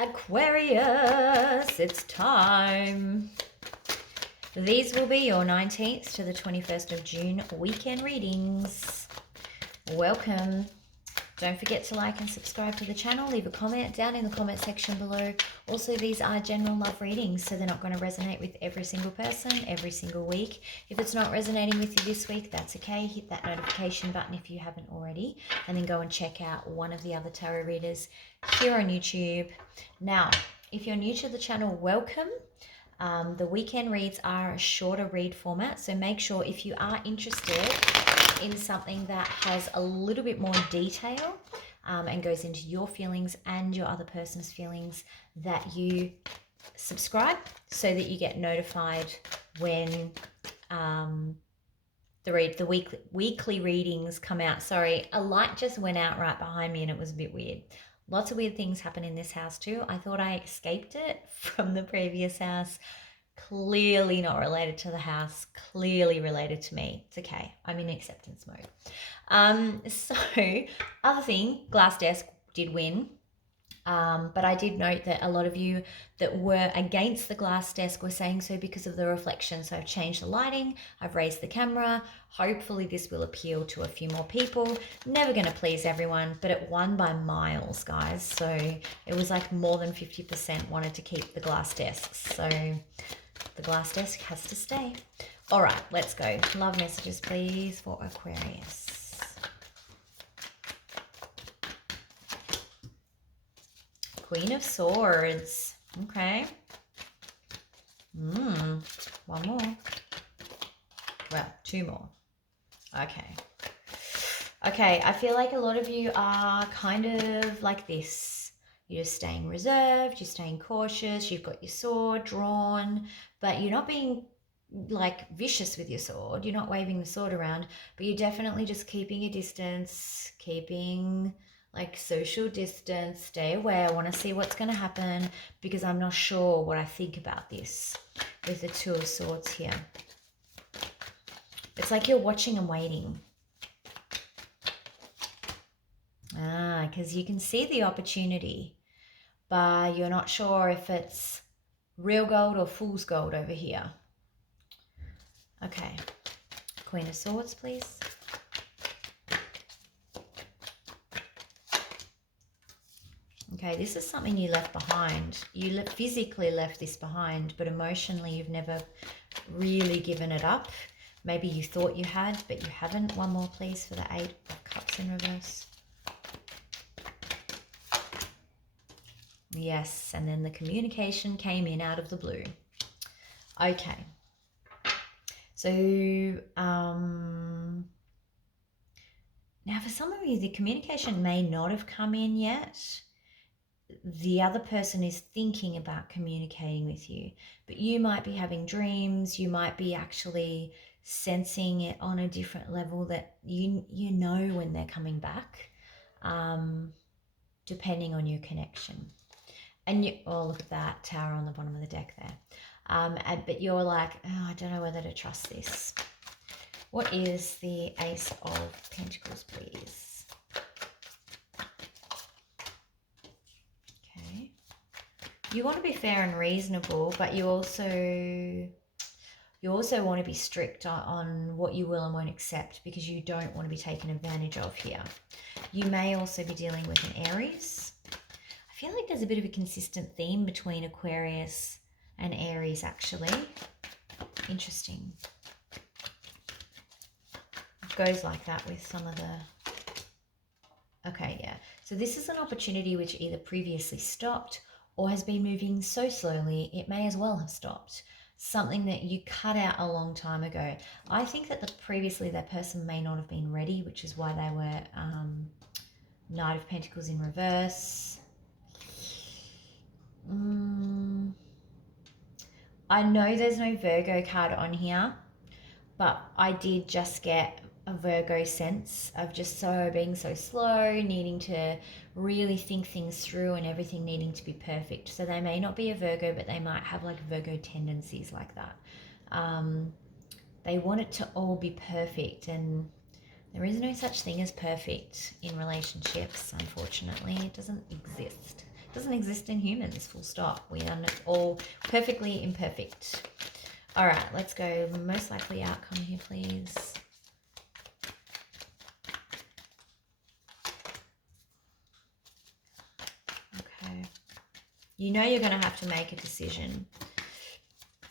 Aquarius, it's time. These will be your 19th to the 21st of June weekend readings. Welcome. Don't forget to like and subscribe to the channel. Leave a comment down in the comment section below. Also, these are general love readings, so they're not going to resonate with every single person every single week. If it's not resonating with you this week, that's okay. Hit that notification button if you haven't already, and then go and check out one of the other tarot readers here on YouTube. Now, if you're new to the channel, welcome. The weekend reads are a shorter read format, so make sure if you are interested in something that has a little bit more detail and goes into your feelings and your other person's feelings, that you subscribe so that you get notified when the weekly readings come out. Sorry, a light just went out right behind me and it was a bit weird. Lots of weird things happen in this house too. I thought I escaped it from the previous house. Clearly not related to the house, clearly related to me. It's okay, I'm in acceptance mode. So, other thing, Glass Desk did win. But I did note that a lot of you that were against the Glass Desk were saying so because of the reflection. So I've changed the lighting, I've raised the camera. Hopefully this will appeal to a few more people. Never going to please everyone, but it won by miles, guys. So it was like more than 50% wanted to keep the Glass Desks. So the Glass Desk has to stay. All right, let's go. Love messages, please, for Aquarius. Queen of Swords. Okay. One more. Well, two more. Okay. Okay, I feel like a lot of you are kind of like this. You're staying reserved, you're staying cautious, you've got your sword drawn, but you're not being like vicious with your sword. You're not waving the sword around, but you're definitely just keeping a distance, keeping like social distance. Stay away. I want to see what's going to happen because I'm not sure what I think about this with the Two of Swords here. It's like you're watching and waiting. Because you can see the opportunity, but you're not sure if it's real gold or fool's gold over here. Okay. Queen of Swords, please. Okay, this is something you left behind. You physically left this behind, but emotionally you've never really given it up. Maybe you thought you had, but you haven't. One more, please, for the Eight of Cups in reverse. Yes, and then the communication came in out of the blue. Okay. So, now for some of you, the communication may not have come in yet. The other person is thinking about communicating with you, but you might be having dreams. You might be actually sensing it on a different level that you know when they're coming back, depending on your connection. And you, oh, look at that tower on the bottom of the deck there. But you're like, oh, I don't know whether to trust this. What is the Ace of Pentacles, please? You want to be fair and reasonable, but you also want to be strict on what you will and won't accept because you don't want to be taken advantage of here. You may also be dealing with an Aries. I feel like there's a bit of a consistent theme between Aquarius and Aries, actually. Interesting. It goes like that with some of the... Okay, yeah. So this is an opportunity which either previously stopped or has been moving so slowly, it may as well have stopped. Something that you cut out a long time ago. I think that previously that person may not have been ready, which is why they were Knight of Pentacles in reverse. I know there's no Virgo card on here, but I did just get a Virgo sense of just being so slow, needing to really think things through and everything needing to be perfect. So they may not be a Virgo, but they might have like Virgo tendencies like that. They want it to all be perfect, and there is no such thing as perfect in relationships, unfortunately. It doesn't exist. doesn't exist in humans, full stop. We are all perfectly imperfect. All right, let's go. Most likely outcome here, please. Okay. You know you're going to have to make a decision.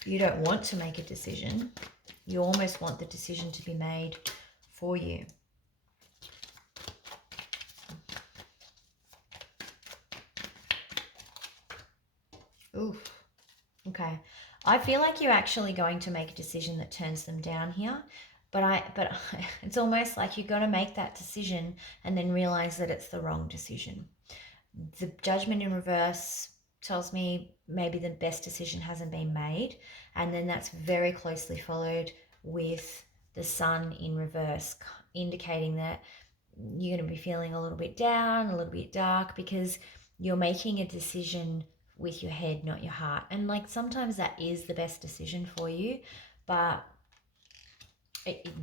You don't want to make a decision. You almost want the decision to be made for you. Oof. Okay. I feel like you're actually going to make a decision that turns them down here. But it's almost like you're going to make that decision and then realize that it's the wrong decision. The Judgment in reverse tells me maybe the best decision hasn't been made. And then that's very closely followed with the Sun in reverse, indicating that you're going to be feeling a little bit down, a little bit dark, because you're making a decision with your head, not your heart. And like sometimes that is the best decision for you, but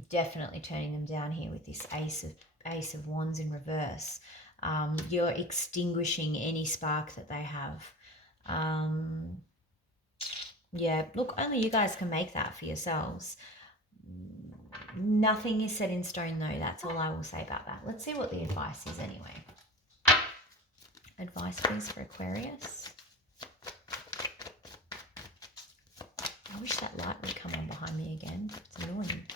definitely turning them down here with this Ace of Wands in reverse. You're extinguishing any spark that they have. Yeah, look, only you guys can make that for yourselves. Nothing is set in stone though. That's all I will say about that. Let's see what the advice is anyway. Advice please for Aquarius. I wish that light would come on behind me again. It's annoying.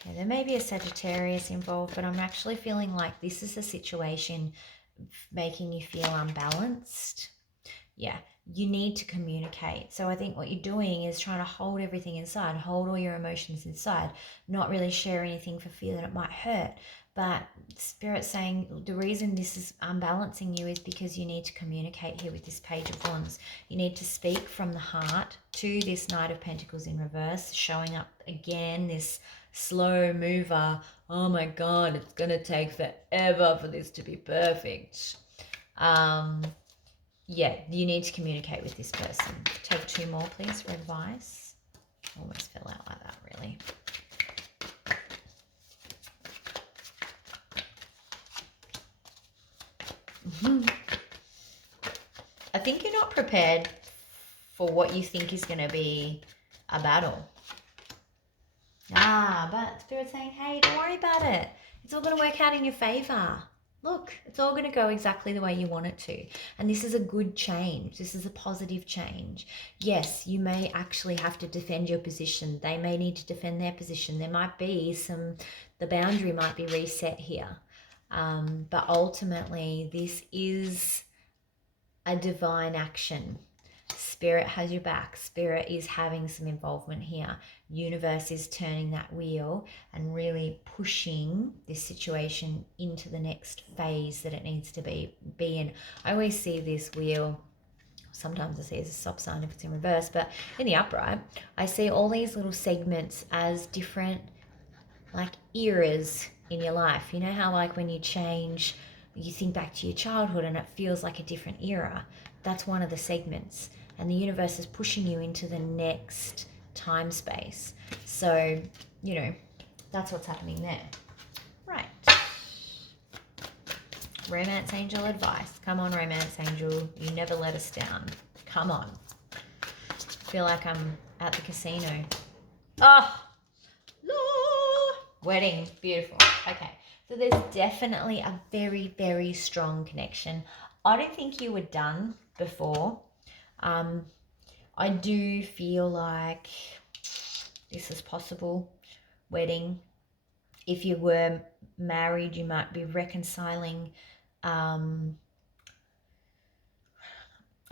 Okay, there may be a Sagittarius involved, but I'm actually feeling like this is a situation making you feel unbalanced. Yeah, you need to communicate. So I think what you're doing is trying to hold everything inside, hold all your emotions inside, not really share anything for fear that it might hurt. But Spirit's saying the reason this is unbalancing you is because you need to communicate here with this Page of Wands. You need to speak from the heart to this Knight of Pentacles in reverse, showing up again, this slow mover. Oh my God, it's going to take forever for this to be perfect. Yeah, you need to communicate with this person. Take 2 more, please, for advice. Almost fell out like that, really. I think you're not prepared for what you think is going to be a battle. But Spirit's saying, hey, don't worry about it. It's all going to work out in your favor. Look, it's all going to go exactly the way you want it to. And this is a good change. This is a positive change. Yes, you may actually have to defend your position. They may need to defend their position. There might be the boundary might be reset here. But ultimately, this is a divine action. Spirit has your back. Spirit is having some involvement here. Universe is turning that wheel and really pushing this situation into the next phase that it needs to be in. I always see this wheel, sometimes I see it as a stop sign if it's in reverse, but in the upright, I see all these little segments as different like eras in your life. You know how like when you change, you think back to your childhood and it feels like a different era. That's one of the segments. And the universe is pushing you into the next time space. So, you know, that's what's happening there. Right. Romance angel advice. Come on, romance angel. You never let us down. Come on. I feel like I'm at the casino. Oh, wedding. Beautiful. Okay. So there's definitely a very, very strong connection. I don't think you were done before. I do feel like this is possible. Wedding. If you were married, you might be reconciling. I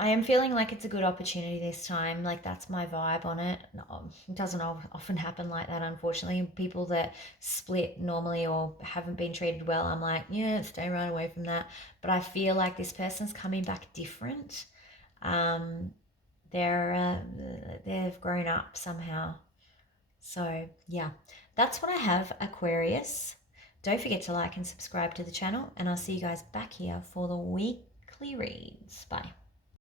am feeling like it's a good opportunity this time. Like that's my vibe on it. No, it doesn't often happen like that, unfortunately. People that split normally or haven't been treated well, I'm like, yeah, stay right away from that. But I feel like this person's coming back different. They've grown up somehow. So yeah, that's what I have, Aquarius. Don't forget to like and subscribe to the channel, and I'll see you guys back here for the weekly reads. Bye.